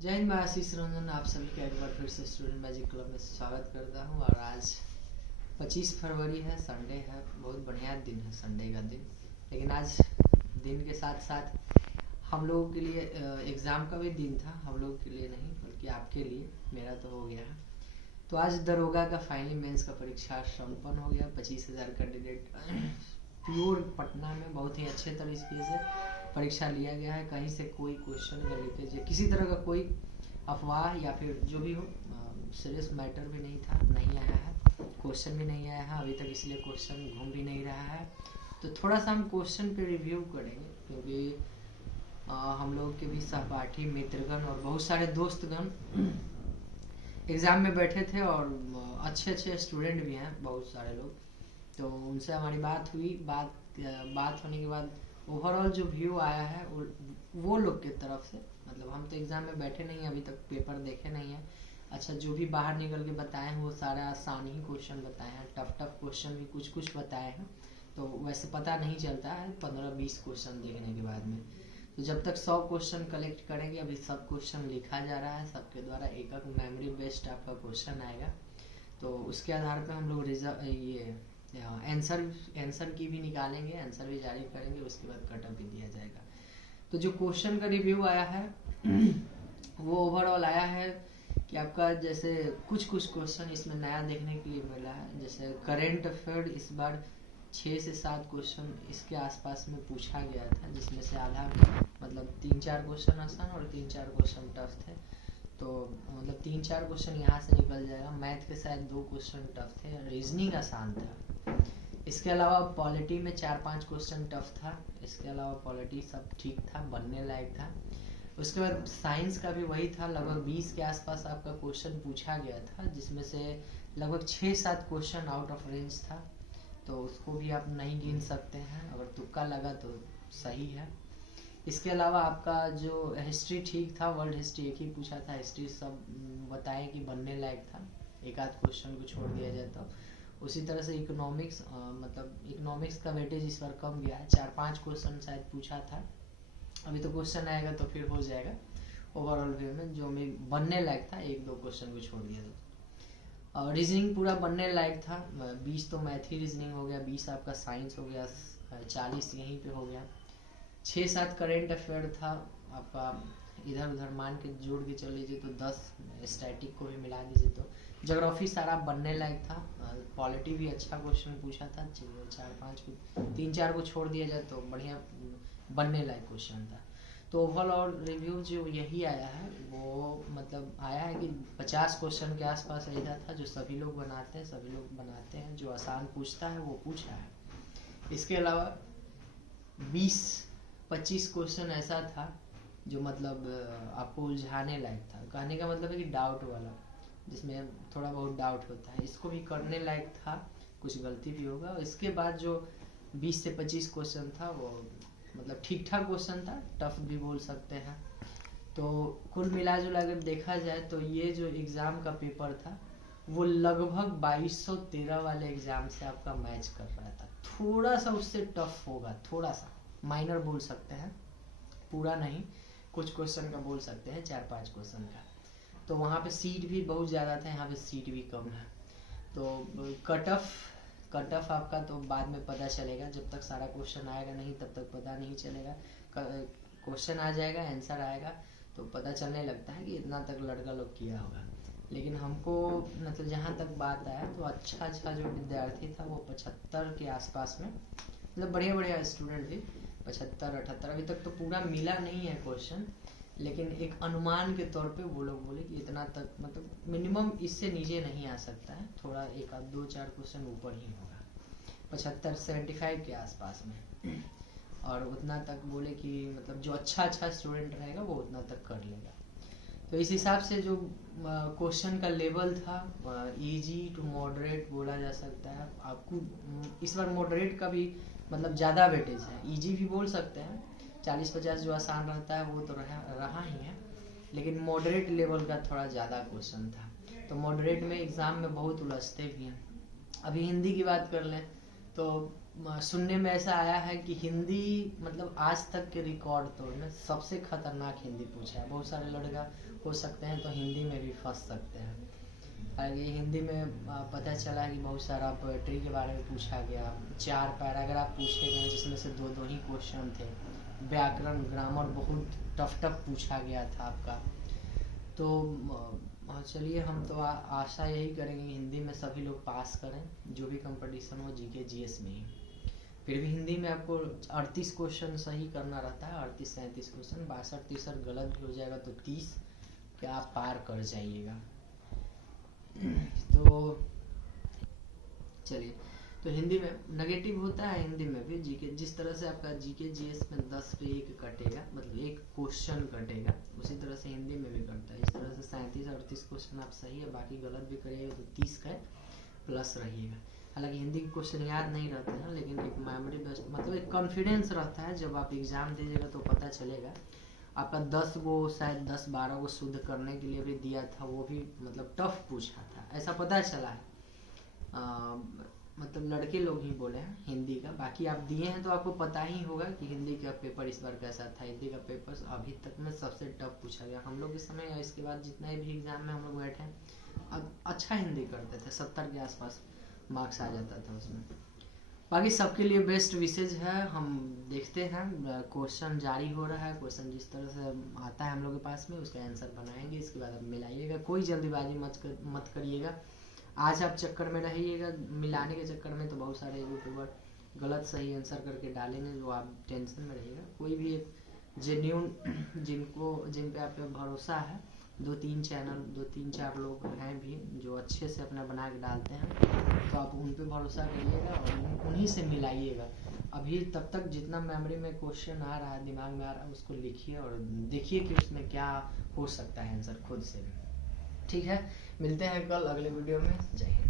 जय हिंद, मैं आशीष रंजन आप सभी का एक बार फिर से स्टूडेंट मैजिक क्लब में स्वागत करता हूं। और आज 25 फरवरी है, संडे है। बहुत बढ़िया दिन है संडे का दिन। लेकिन आज दिन के साथ साथ हम लोगों के लिए एग्ज़ाम का भी दिन था। हम लोगों के लिए नहीं बल्कि आपके लिए। मेरा तो हो गया है। तो आज दरोगा का फाइनली मेंस का परीक्षा संपन्न हो गया। 25,000 कैंडिडेट प्योर पटना में बहुत ही अच्छे तरीके से परीक्षा लिया गया है। कहीं से कोई क्वेश्चन का लीकेज या किसी तरह का कोई अफवाह या फिर जो भी हो सीरियस मैटर भी नहीं आया है। क्वेश्चन भी नहीं आया है अभी तक, इसलिए क्वेश्चन घूम भी नहीं रहा है। तो थोड़ा सा हम क्वेश्चन पे रिव्यू करेंगे, क्योंकि हम लोग के भी सहपाठी मित्रगण और बहुत सारे दोस्तगण एग्ज़ाम में बैठे थे और अच्छे अच्छे स्टूडेंट भी हैं बहुत सारे लोग। तो उनसे हमारी बात हुई। बात होने के बाद ओवरऑल जो व्यू आया है वो लोग के तरफ से, मतलब हम तो एग्ज़ाम में बैठे नहीं हैं, अभी तक पेपर देखे नहीं हैं। अच्छा, जो भी बाहर निकल के बताए हैं वो सारा आसान ही क्वेश्चन बताए हैं। टफ क्वेश्चन भी कुछ कुछ बताए हैं। तो वैसे पता नहीं चलता है 15-20 क्वेश्चन देखने के बाद में। तो जब तक 100 क्वेश्चन कलेक्ट करेंगे, अभी सब क्वेश्चन लिखा जा रहा है, सबके द्वारा एक एक मेमोरी बेस्ड आपका क्वेश्चन आएगा। तो उसके आधार पर हम लोग आंसर की भी निकालेंगे, आंसर भी जारी करेंगे, उसके बाद कटअप भी दिया जाएगा। तो जो क्वेश्चन का रिव्यू आया है वो ओवरऑल आया है कि आपका जैसे कुछ क्वेश्चन इसमें नया देखने के लिए मिला है। जैसे करेंट अफेयर इस बार 6 से 7 क्वेश्चन इसके आसपास में पूछा गया था, जिसमें से आधा मतलब 3-4 क्वेश्चन आसान और 3-4 क्वेश्चन टफ थे। तो मतलब 3-4 क्वेश्चन यहाँ से निकल जाएगा। मैथ के शायद 2 क्वेश्चन टफ थे, रीजनिंग आसान था। इसके अलावा पॉलिटी में 4-5 क्वेश्चन टफ था। इसके अलावा पॉलिटी सब ठीक था, बनने लायक था। उसके बाद साइंस का भी वही था, लगभग 20 के आसपास आपका क्वेश्चन पूछा गया था, जिसमें से लगभग 6-7 क्वेश्चन आउट ऑफ रेंज था। तो उसको भी आप नहीं गिन सकते हैं, अगर तुक्का लगा तो सही है। इसके अलावा आपका जो हिस्ट्री ठीक था, वर्ल्ड हिस्ट्री एक ही पूछा था, हिस्ट्री सब बताए कि बनने लायक था, एक आध क्वेश्चन को छोड़ दिया जाए तो। उसी तरह से इकोनॉमिक्स, मतलब इकोनॉमिक्स का वेटेज इस बार कम गया है, 4-5 क्वेश्चन शायद पूछा था। अभी तो क्वेश्चन आएगा तो फिर हो जाएगा। ओवरऑल व्यू में जो में बनने लायक था, 1-2 क्वेश्चन को छोड़ दिया था। और रीजनिंग पूरा बनने लायक था। 20 तो मैथ ही रीजनिंग हो गया, 20 आपका साइंस हो गया, 40 यहीं पे हो गया। 6-7 करेंट अफेयर था आपका, इधर उधर मान के जोड़ के चल लीजिए तो 10, स्टैटिक को भी मिला दीजिए तो। ज्योग्राफी सारा बनने लायक था। पॉलिटी भी अच्छा क्वेश्चन पूछा था, 4-5 को 3-4 को छोड़ दिया जाए तो बढ़िया बनने लायक क्वेश्चन था। तो ओवरऑल रिव्यू जो यही आया है, वो मतलब आया है कि 50 क्वेश्चन के आसपास ऐसा था जो सभी लोग बनाते हैं, जो आसान पूछता है वो पूछा है। इसके अलावा 20-25 क्वेश्चन ऐसा था जो मतलब आपको उलझाने लायक था। कहने का मतलब है कि डाउट वाला, जिसमें थोड़ा बहुत डाउट होता है, इसको भी करने लायक था, कुछ गलती भी होगा। इसके बाद जो 20 से 25 क्वेश्चन था वो मतलब ठीक ठाक क्वेश्चन था, टफ भी बोल सकते हैं। तो कुल मिला जुला कर देखा जाए तो ये जो एग्ज़ाम का पेपर था वो लगभग 2213 वाले एग्ज़ाम से आपका मैच कर रहा था। थोड़ा सा उससे टफ होगा, थोड़ा सा माइनर बोल सकते हैं, पूरा नहीं, कुछ क्वेश्चन का बोल सकते हैं, 4-5 क्वेश्चन का। तो वहाँ पे सीट भी बहुत ज़्यादा था, यहाँ पे सीट भी कम है। तो कट ऑफ आपका तो बाद में पता चलेगा, जब तक सारा क्वेश्चन आएगा नहीं तब तक पता नहीं चलेगा। क्वेश्चन आ जाएगा, आंसर आएगा तो पता चलने लगता है कि इतना तक लड़का लोग किया होगा। लेकिन हमको मतलब जहाँ तक बात आया तो अच्छा जो विद्यार्थी था वो 75 के आसपास में, मतलब बढ़िया स्टूडेंट भी 75-78, अभी तक तो पूरा मिला नहीं है क्वेश्चन, लेकिन एक अनुमान के तौर पे वो लोग बोले कि इतना तक, मतलब मिनिमम इससे नीचे नहीं आ सकता है, थोड़ा 1-2-4 क्वेश्चन ऊपर ही होगा, 75-75 के आसपास में। और उतना तक बोले कि मतलब जो अच्छा स्टूडेंट रहेगा वो उतना तक कर लेगा। तो इस हिसाब से जो क्वेश्चन का लेवल था इजी टू मॉडरेट बोला जा सकता है। आपको इस बार मॉडरेट का भी मतलब ज़्यादा वेटेज है, इजी भी बोल सकते हैं, 40-50 जो आसान रहता है वो तो रहा ही है, लेकिन मॉडरेट लेवल का थोड़ा ज़्यादा क्वेश्चन था। तो मॉडरेट में एग्ज़ाम में बहुत उलझते भी हैं। अभी हिंदी की बात कर लें तो सुनने में ऐसा आया है कि हिंदी मतलब आज तक के रिकॉर्ड तोड़ में सबसे खतरनाक हिंदी पूछा है। बहुत सारे लड़का हो सकते हैं तो हिंदी में भी फंस सकते हैं। आगे हिंदी में पता चला है कि बहुत सारा पोएट्री के बारे में पूछा गया, 4 पैराग्राफ पूछे गए जिसमें से दो ही क्वेश्चन थे। व्याकरण ग्रामर बहुत टफ पूछा गया था आपका। तो चलिए हम तो आशा यही करेंगे हिंदी में सभी लोग पास करें, जो भी कंपटीशन हो जीके जीएस में ही। फिर भी हिंदी में आपको 38 क्वेश्चन सही करना रहता है, 38-37 क्वेश्चन, 62-63 गलत भी हो जाएगा तो 30 क्या आप पार कर जाइएगा। तो चलिए, तो हिंदी में नेगेटिव होता है, हिंदी में भी जीके जिस तरह से आपका जीके जीएस में 10 पे 1 कटेगा, मतलब 1 क्वेश्चन कटेगा, उसी तरह से हिंदी में भी कटता है। इस तरह से 37-38 क्वेश्चन आप सही है, बाकी गलत भी करिएगा तो 30 का प्लस रहिएगा। हालांकि हिंदी के क्वेश्चन याद नहीं रहते हैं, लेकिन एक मेमोरी बेस्ड मतलब एक कॉन्फिडेंस रहता है। जब आप एग्जाम दीजिएगा तो पता चलेगा। आपका 10 गो शायद 10-12 गो शुद्ध करने के लिए भी दिया था, वो भी मतलब टफ पूछा था, ऐसा पता चला है। मतलब लड़के लोग ही बोले हैं हिंदी का, बाकी आप दिए हैं तो आपको पता ही होगा कि हिंदी का पेपर इस बार कैसा था। हिंदी का पेपर अभी तक में सबसे टफ पूछा गया हम लोग इस समय, या इसके बाद जितने भी एग्जाम में हम लोग बैठे हैं अब अच्छा हिंदी करते थे, 70 के आसपास मार्क्स आ जाता था उसमें। बाकी सबके लिए बेस्ट विशेज है। हम देखते हैं, क्वेश्चन जारी हो रहा है, क्वेश्चन जिस तरह से आता है हम लोग के पास में उसका आंसर बनाएंगे, इसके बाद आप मिलाइएगा। कोई जल्दीबाजी मत करिएगा। आज आप चक्कर में रहिएगा, मिलाने के चक्कर में तो बहुत सारे यूट्यूबर गलत सही आंसर करके डालेंगे, जो आप टेंशन में रहिएगा। कोई भी एक जेन्यून जिन पे आप पे भरोसा है, 2-3 चैनल 2-3-4 लोग हैं भी जो अच्छे से अपना बना के डालते हैं, तो आप उन पे भरोसा करिएगा और उन्हीं से मिलाइएगा। अभी तब तक जितना मेमोरी में क्वेश्चन आ रहा है, दिमाग में आ रहा है, उसको लिखिए और देखिए कि उसमें क्या हो सकता है आंसर खुद से। ठीक है, मिलते हैं कल अगले वीडियो में। जय हिंद।